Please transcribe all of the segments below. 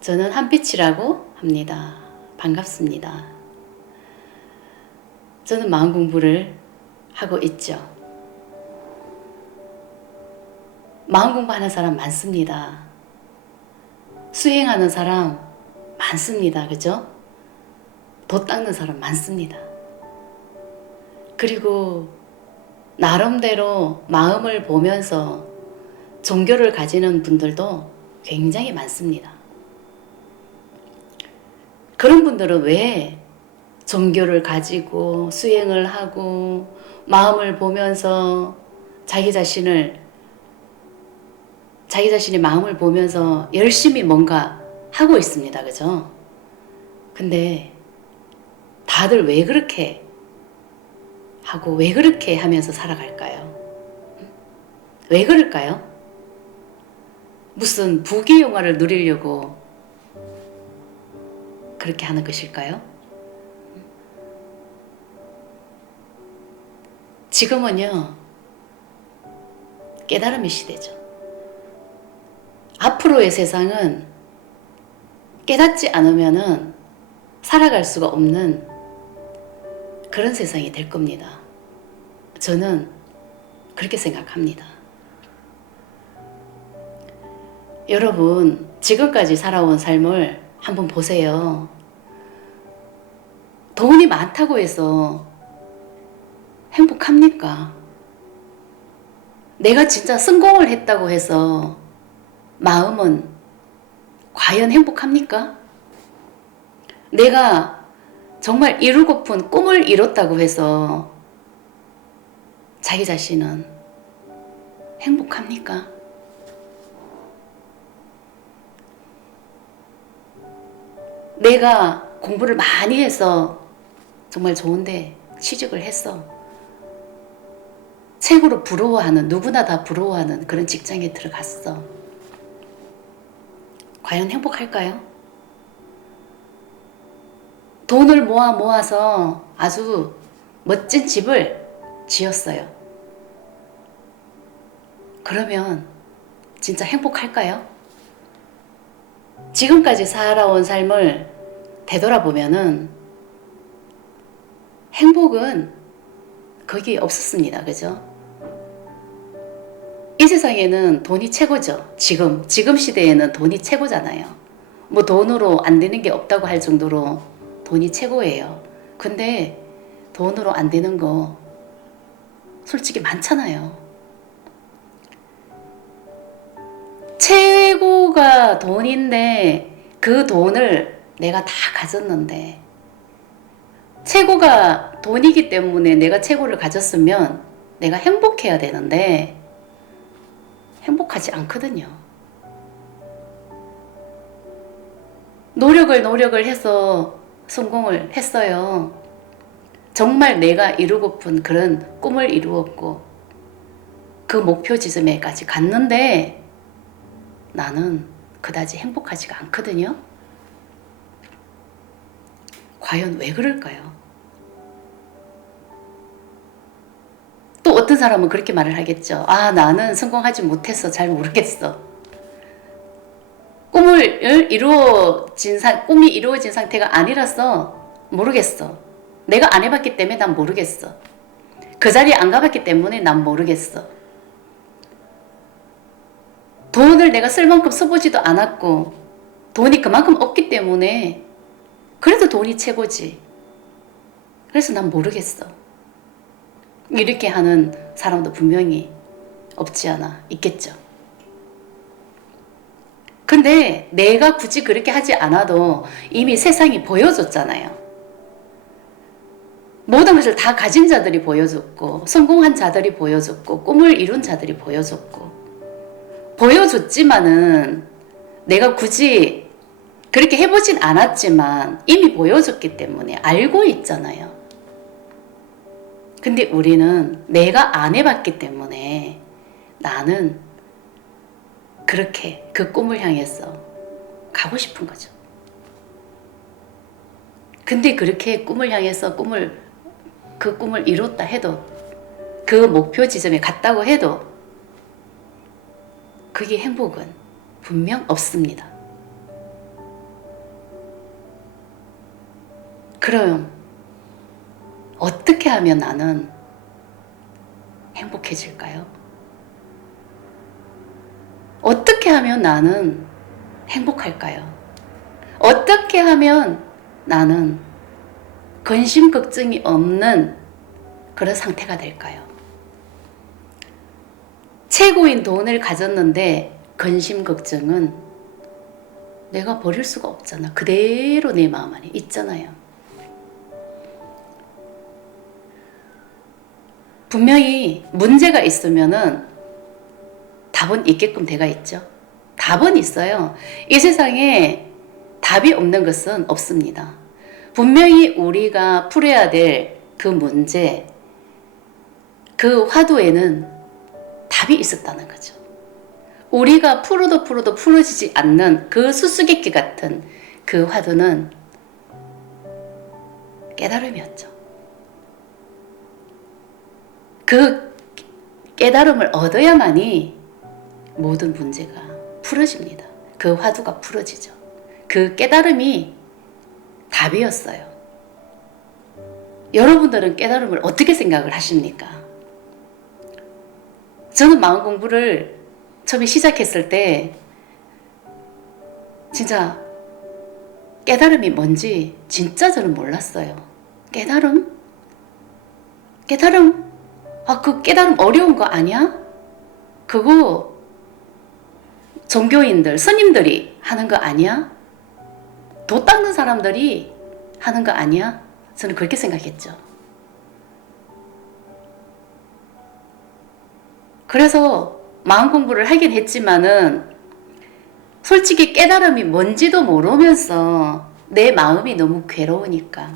저는 한빛이라고 합니다. 반갑습니다. 저는 마음 공부를 하고 있죠. 마음 공부하는 사람 많습니다. 수행하는 사람 많습니다. 그죠? 도 닦는 사람 많습니다. 그리고 나름대로 마음을 보면서 종교를 가지는 분들도 굉장히 많습니다. 그런 분들은 왜 종교를 가지고 수행을 하고 마음을 보면서 자기 자신을 자기 자신의 마음을 보면서 열심히 뭔가 하고 있습니다. 그죠? 근데 다들 왜 그렇게 하고 왜 그렇게 하면서 살아갈까요? 왜 그럴까요? 무슨 부귀영화를 누리려고 그렇게 하는 것일까요? 지금은요, 깨달음의 시대죠. 앞으로의 세상은 깨닫지 않으면은 살아갈 수가 없는 그런 세상이 될 겁니다. 저는 그렇게 생각합니다. 여러분, 지금까지 살아온 삶을 한번 보세요. 돈이 많다고 해서 행복합니까? 내가 진짜 성공을 했다고 해서 마음은 과연 행복합니까? 내가 정말 이루고픈 꿈을 이뤘다고 해서 자기 자신은 행복합니까? 내가 공부를 많이 해서 정말 좋은데 취직을 했어. 최고로 부러워하는, 누구나 다 부러워하는 그런 직장에 들어갔어. 과연 행복할까요? 돈을 모아 모아서 아주 멋진 집을 지었어요. 그러면 진짜 행복할까요? 지금까지 살아온 삶을 되돌아보면은 행복은 거기 없었습니다. 그죠? 이 세상에는 돈이 최고죠. 지금, 지금 시대에는 돈이 최고잖아요. 뭐 돈으로 안 되는 게 없다고 할 정도로 돈이 최고예요. 근데 돈으로 안 되는 거 솔직히 많잖아요. 최고가 돈인데 그 돈을 내가 다 가졌는데 최고가 돈이기 때문에 내가 최고를 가졌으면 내가 행복해야 되는데 행복하지 않거든요. 노력을 노력을 해서 성공을 했어요. 정말 내가 이루고픈 그런 꿈을 이루었고 그 목표 지점에까지 갔는데 나는 그다지 행복하지가 않거든요. 과연 왜 그럴까요? 또 어떤 사람은 그렇게 말을 하겠죠. 아, 나는 성공하지 못했어. 잘 모르겠어. 꿈을 이루어진 상, 꿈이 이루어진 상태가 아니라서 모르겠어. 내가 안 해봤기 때문에 난 모르겠어. 그 자리에 안 가봤기 때문에 난 모르겠어. 돈을 내가 쓸 만큼 써보지도 않았고, 돈이 그만큼 없기 때문에, 그래도 돈이 최고지. 그래서 난 모르겠어. 이렇게 하는 사람도 분명히 없지 않아 있겠죠. 근데 내가 굳이 그렇게 하지 않아도 이미 세상이 보여줬잖아요. 모든 것을 다 가진 자들이 보여줬고, 성공한 자들이 보여줬고, 꿈을 이룬 자들이 보여줬고, 보여줬지만은 내가 굳이 그렇게 해보진 않았지만 이미 보여줬기 때문에 알고 있잖아요. 근데 우리는 내가 안 해봤기 때문에 나는 그렇게 그 꿈을 향해서 가고 싶은 거죠. 근데 그렇게 꿈을 향해서 꿈을 그 꿈을 이뤘다 해도 그 목표 지점에 갔다고 해도 그게 행복은 분명 없습니다. 그럼 어떻게 하면 나는 행복해질까요? 어떻게 하면 나는 행복할까요? 어떻게 하면 나는 근심 걱정이 없는 그런 상태가 될까요? 최고인 돈을 가졌는데 근심 걱정은 내가 버릴 수가 없잖아. 그대로 내 마음 안에 있잖아요. 분명히 문제가 있으면은 답은 있게끔 돼가 있죠. 답은 있어요. 이 세상에 답이 없는 것은 없습니다. 분명히 우리가 풀어야 될 그 문제, 그 화두에는 답이 있었다는 거죠. 우리가 풀어도 풀어도 풀어지지 않는 그 수수께끼 같은 그 화두는 깨달음이었죠. 그 깨달음을 얻어야만이 모든 문제가 풀어집니다. 그 화두가 풀어지죠. 그 깨달음이 답이었어요. 여러분들은 깨달음을 어떻게 생각을 하십니까? 저는 마음 공부를 처음에 시작했을 때 진짜 깨달음이 뭔지 진짜 저는 몰랐어요. 깨달음? 깨달음? 아, 그 깨달음 어려운 거 아니야? 그거 종교인들, 스님들이 하는 거 아니야? 도 닦는 사람들이 하는 거 아니야? 저는 그렇게 생각했죠. 그래서 마음 공부를 하긴 했지만은 솔직히 깨달음이 뭔지도 모르면서 내 마음이 너무 괴로우니까.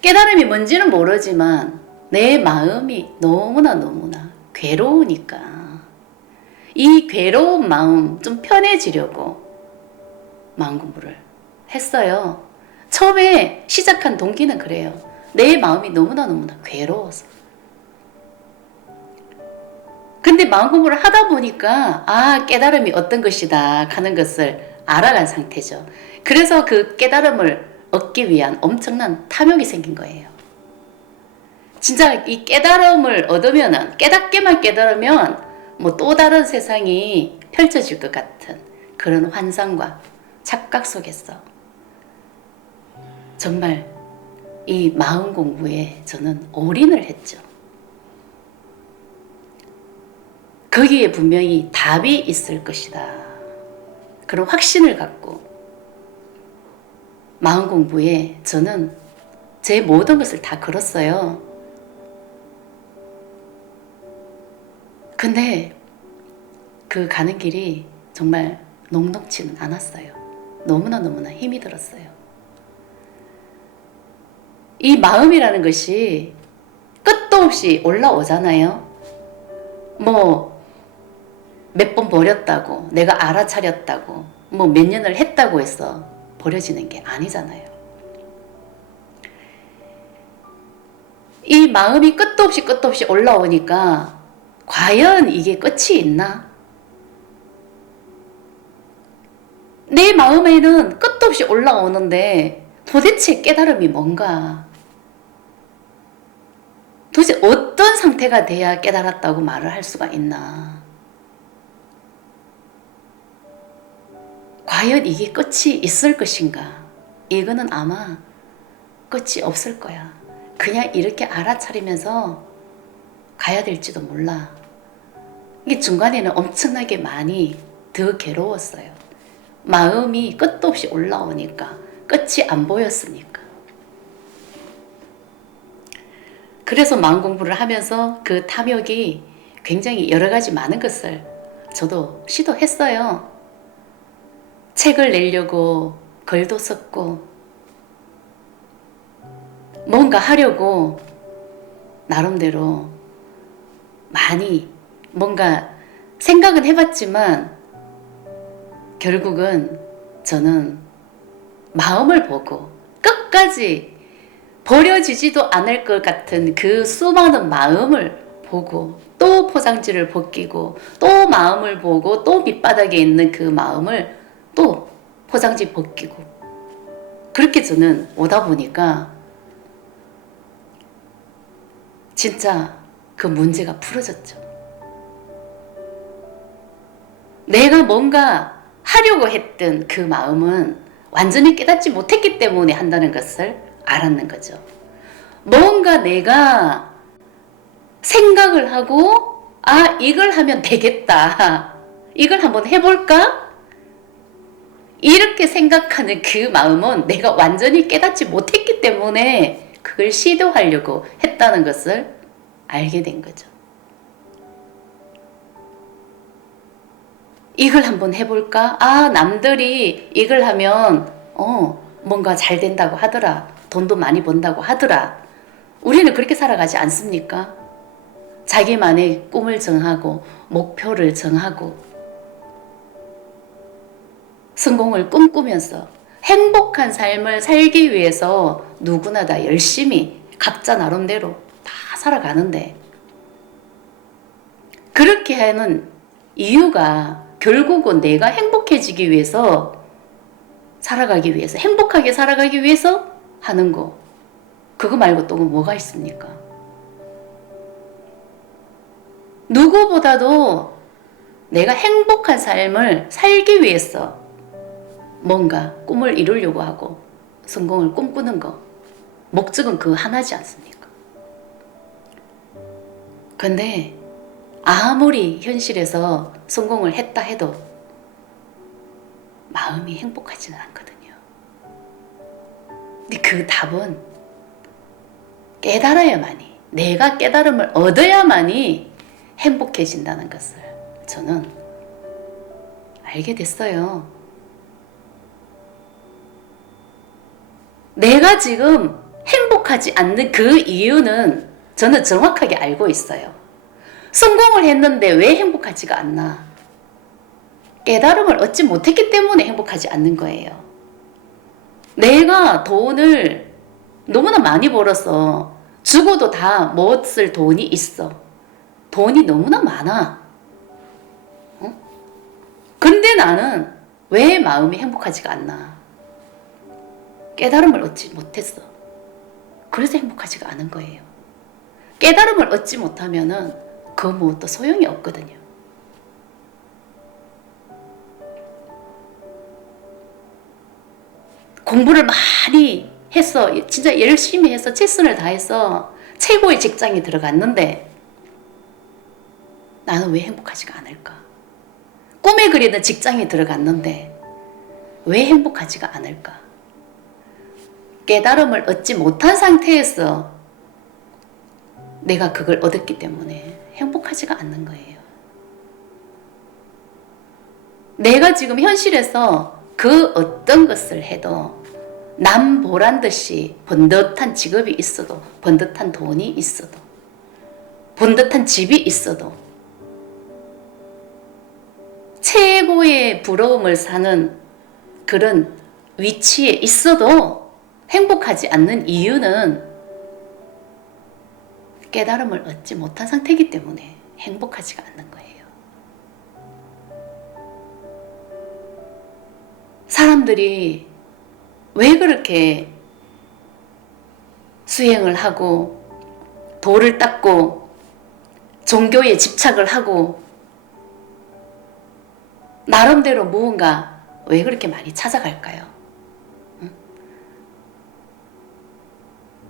깨달음이 뭔지는 모르지만 내 마음이 너무나 너무나 괴로우니까. 이 괴로운 마음 좀 편해지려고 마음 공부를 했어요. 처음에 시작한 동기는 그래요. 내 마음이 너무나 너무나 괴로워서. 근데 마음 공부를 하다 보니까 아 깨달음이 어떤 것이다 하는 것을 알아간 상태죠. 그래서 그 깨달음을 얻기 위한 엄청난 탐욕이 생긴 거예요. 진짜 이 깨달음을 얻으면은 깨닫게만 깨달으면 뭐 또 다른 세상이 펼쳐질 것 같은 그런 환상과 착각 속에서 정말 이 마음 공부에 저는 올인을 했죠. 거기에 분명히 답이 있을 것이다. 그런 확신을 갖고 마음 공부에 저는 제 모든 것을 다 걸었어요. 근데 그 가는 길이 정말 녹록지는 않았어요. 너무나 너무나 힘이 들었어요. 이 마음이라는 것이 끝도 없이 올라오잖아요. 뭐, 몇 번 버렸다고, 내가 알아차렸다고, 뭐 몇 년을 했다고 해서 버려지는 게 아니잖아요. 이 마음이 끝도 없이 끝도 없이 올라오니까 과연 이게 끝이 있나? 내 마음에는 끝도 없이 올라오는데 도대체 깨달음이 뭔가? 도대체 어떤 상태가 돼야 깨달았다고 말을 할 수가 있나? 과연 이게 끝이 있을 것인가? 이거는 아마 끝이 없을 거야. 그냥 이렇게 알아차리면서 가야 될지도 몰라. 이게 중간에는 엄청나게 많이 더 괴로웠어요. 마음이 끝도 없이 올라오니까 끝이 안 보였으니까. 그래서 마음 공부를 하면서 그 탐욕이 굉장히 여러 가지 많은 것을 저도 시도했어요. 책을 내려고 글도 썼고 뭔가 하려고 나름대로 많이 뭔가 생각은 해봤지만 결국은 저는 마음을 보고 끝까지 버려지지도 않을 것 같은 그 수많은 마음을 보고 또 포장지를 벗기고 또 마음을 보고 또 밑바닥에 있는 그 마음을 또 포장지 벗기고 그렇게 저는 오다 보니까 진짜 그 문제가 풀어졌죠. 내가 뭔가 하려고 했던 그 마음은 완전히 깨닫지 못했기 때문에 한다는 것을 알았는 거죠. 뭔가 내가 생각을 하고, 아, 이걸 하면 되겠다. 이걸 한번 해볼까? 이렇게 생각하는 그 마음은 내가 완전히 깨닫지 못했기 때문에 그걸 시도하려고 했다는 것을 알게 된 거죠. 이걸 한번 해볼까? 아, 남들이 이걸 하면, 어, 뭔가 잘 된다고 하더라. 돈도 많이 번다고 하더라. 우리는 그렇게 살아가지 않습니까? 자기만의 꿈을 정하고, 목표를 정하고, 성공을 꿈꾸면서 행복한 삶을 살기 위해서 누구나 다 열심히 각자 나름대로 다 살아가는데, 그렇게 하는 이유가 결국은 내가 행복해지기 위해서 살아가기 위해서 행복하게 살아가기 위해서 하는 거 그거 말고 또 뭐가 있습니까? 누구보다도 내가 행복한 삶을 살기 위해서 뭔가 꿈을 이루려고 하고 성공을 꿈꾸는 거 목적은 그 하나지 않습니까? 근데 아무리 현실에서 성공을 했다 해도 마음이 행복하지는 않거든요. 근데 그 답은 깨달아야만이, 내가 깨달음을 얻어야만이 행복해진다는 것을 저는 알게 됐어요. 내가 지금 행복하지 않는 그 이유는 저는 정확하게 알고 있어요. 성공을 했는데 왜 행복하지가 않나? 깨달음을 얻지 못했기 때문에 행복하지 않는 거예요. 내가 돈을 너무나 많이 벌어서 죽어도 다 못 쓸 돈이 있어. 돈이 너무나 많아. 어? 근데 나는 왜 마음이 행복하지가 않나? 깨달음을 얻지 못했어. 그래서 행복하지가 않은 거예요. 깨달음을 얻지 못하면은 그 무엇도 소용이 없거든요. 공부를 많이 했어. 진짜 열심히 해서 최선을 다해서 최고의 직장에 들어갔는데 나는 왜 행복하지가 않을까? 꿈에 그리는 직장에 들어갔는데 왜 행복하지가 않을까? 깨달음을 얻지 못한 상태에서 내가 그걸 얻었기 때문에 행복하지가 않는 거예요. 내가 지금 현실에서 그 어떤 것을 해도 남 보란 듯이 번듯한 직업이 있어도 번듯한 돈이 있어도 번듯한 집이 있어도 최고의 부러움을 사는 그런 위치에 있어도 행복하지 않는 이유는 깨달음을 얻지 못한 상태이기 때문에 행복하지가 않는 거예요. 사람들이 왜 그렇게 수행을 하고 돌을 닦고 종교에 집착을 하고 나름대로 무언가 왜 그렇게 많이 찾아갈까요?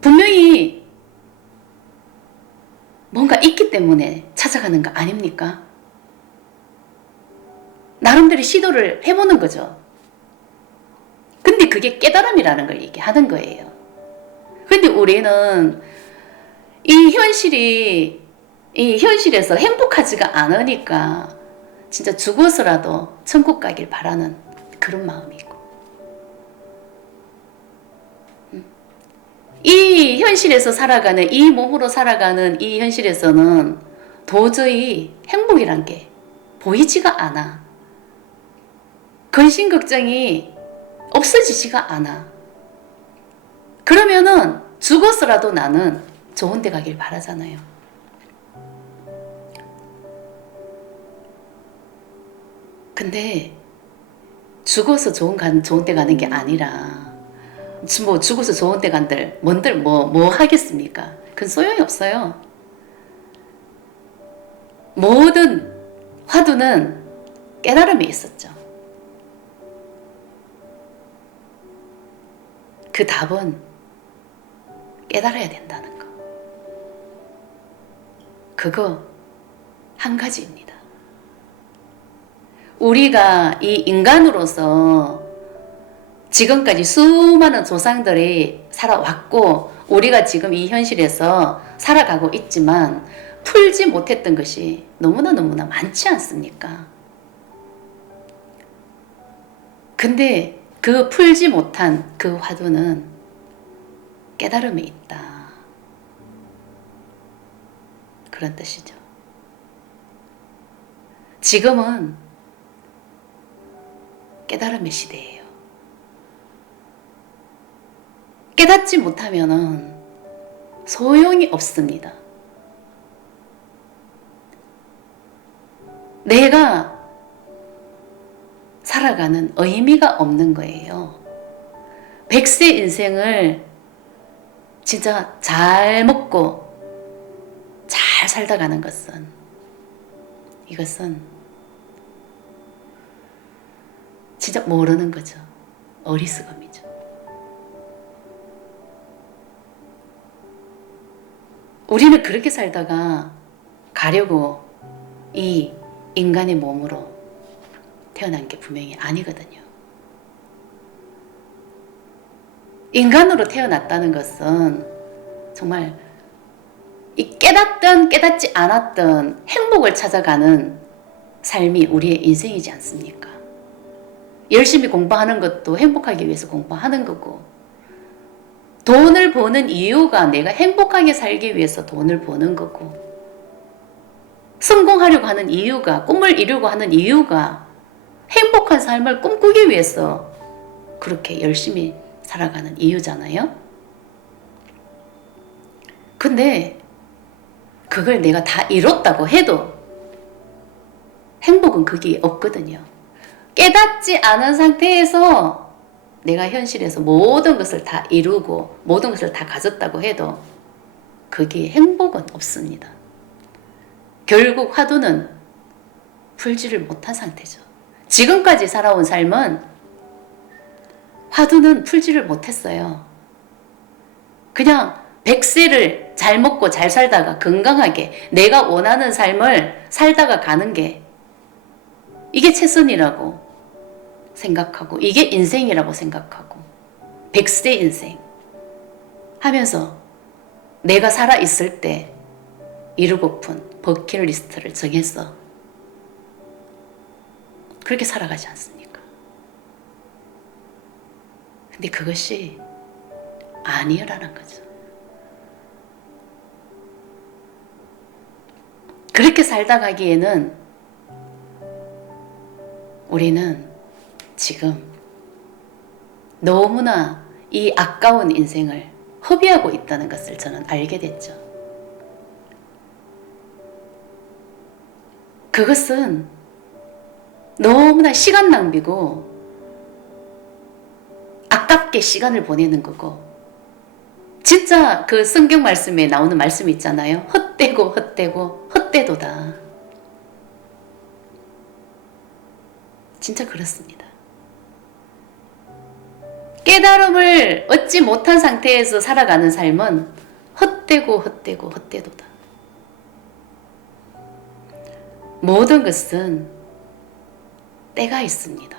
분명히 뭔가 있기 때문에 찾아가는 거 아닙니까? 나름대로 시도를 해보는 거죠. 근데 그게 깨달음이라는 걸 얘기하는 거예요. 근데 우리는 이 현실이, 이 현실에서 행복하지가 않으니까 진짜 죽어서라도 천국 가길 바라는 그런 마음이고. 이 현실에서 살아가는, 이 몸으로 살아가는 이 현실에서는 도저히 행복이란 게 보이지가 않아. 근심 걱정이 없어지지가 않아. 그러면은 죽어서라도 나는 좋은 데 가길 바라잖아요. 근데 죽어서 좋은 간 좋은 데 가는 게 아니라 주- 뭐 죽어서 좋은 데 간들 뭔들 뭐 뭐 하겠습니까? 그건 소용이 없어요. 모든 화두는 깨달음에 있었죠. 그 답은 깨달아야 된다는 거. 그거 한 가지입니다. 우리가 이 인간으로서 지금까지 수많은 조상들이 살아왔고 우리가 지금 이 현실에서 살아가고 있지만 풀지 못했던 것이 너무나 너무나 많지 않습니까? 근데 그 풀지 못한 그 화두는 깨달음에 있다. 그런 뜻이죠. 지금은 깨달음의 시대예요. 깨닫지 못하면은 소용이 없습니다. 내가 살아가는 의미가 없는 거예요. 백세 인생을 진짜 잘 먹고 잘 살다 가는 것은 이것은 진짜 모르는 거죠. 어리석음이죠. 우리는 그렇게 살다가 가려고 이 인간의 몸으로 태어난 게 분명히 아니거든요. 인간으로 태어났다는 것은 정말 이 깨닫든 깨닫지 않았든 행복을 찾아가는 삶이 우리의 인생이지 않습니까? 열심히 공부하는 것도 행복하기 위해서 공부하는 거고, 돈을 버는 이유가 내가 행복하게 살기 위해서 돈을 버는 거고, 성공하려고 하는 이유가, 꿈을 이루고 하는 이유가 행복한 삶을 꿈꾸기 위해서 그렇게 열심히 살아가는 이유잖아요. 근데 그걸 내가 다 이뤘다고 해도 행복은 그게 없거든요. 깨닫지 않은 상태에서 내가 현실에서 모든 것을 다 이루고 모든 것을 다 가졌다고 해도 그게 행복은 없습니다. 결국 화두는 풀지를 못한 상태죠. 지금까지 살아온 삶은 화두는 풀지를 못했어요. 그냥 백세를 잘 먹고 잘 살다가 건강하게 내가 원하는 삶을 살다가 가는 게 이게 최선이라고 생각하고 이게 인생이라고 생각하고 백세 인생 하면서 내가 살아 있을 때 이루고픈 버킷리스트를 정했어. 그렇게 살아가지 않습니까? 근데 그것이 아니라는 거죠. 그렇게 살다 가기에는 우리는 지금 너무나 이 아까운 인생을 허비하고 있다는 것을 저는 알게 됐죠. 그것은 너무나 시간 낭비고 아깝게 시간을 보내는 거고 진짜 그 성경 말씀에 나오는 말씀 있잖아요. 헛되고 헛되고 헛되도다. 진짜 그렇습니다. 깨달음을 얻지 못한 상태에서 살아가는 삶은 헛되고 헛되고 헛되도다. 모든 것은 때가 있습니다.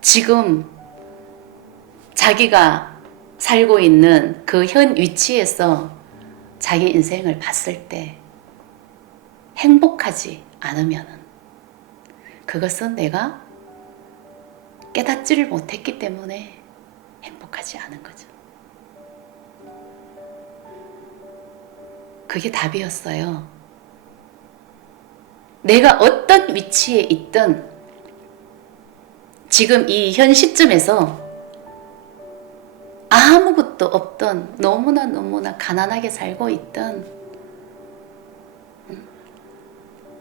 지금 자기가 살고 있는 그 현 위치에서 자기 인생을 봤을 때 행복하지 않으면 그것은 내가 깨닫지를 못했기 때문에 행복하지 않은 거죠. 그게 답이었어요. 내가 어떤 위치에 있든 지금 이 현 시점에서 아무것도 없던 너무나 너무나 가난하게 살고 있던 음,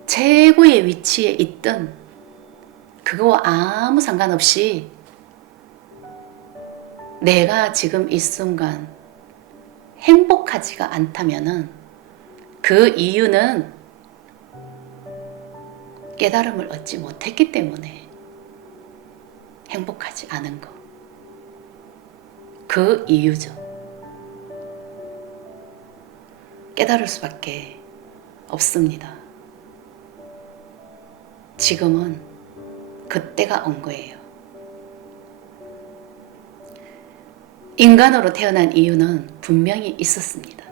최고의 위치에 있던 그거와 아무 상관없이 내가 지금 이 순간 행복하지가 않다면은 그 이유는 깨달음을 얻지 못했기 때문에 행복하지 않은 거. 그 이유죠. 깨달을 수밖에 없습니다. 지금은 그때가 온 거예요. 인간으로 태어난 이유는 분명히 있었습니다.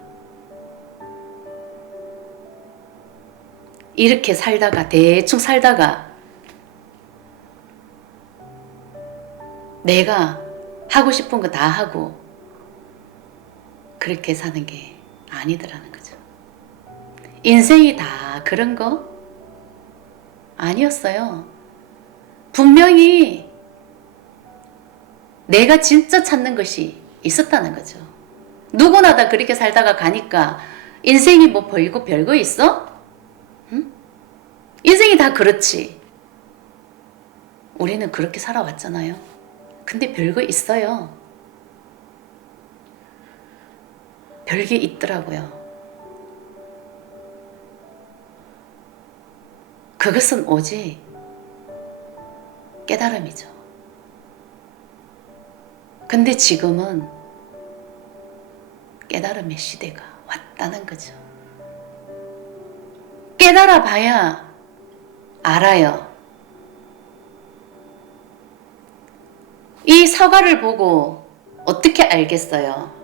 이렇게 살다가 대충 살다가 내가 하고 싶은 거 다 하고 그렇게 사는 게 아니더라는 거죠. 인생이 다 그런 거 아니었어요. 분명히 내가 진짜 찾는 것이 있었다는 거죠. 누구나 다 그렇게 살다가 가니까 인생이 뭐 벌고 별거 있어? 응? 인생이 다 그렇지. 우리는 그렇게 살아왔잖아요. 근데 별거 있어요. 별게 있더라고요. 그것은 오직 깨달음이죠. 근데 지금은 깨달음의 시대가 왔다는 거죠. 깨달아 봐야 알아요. 이 사과를 보고 어떻게 알겠어요?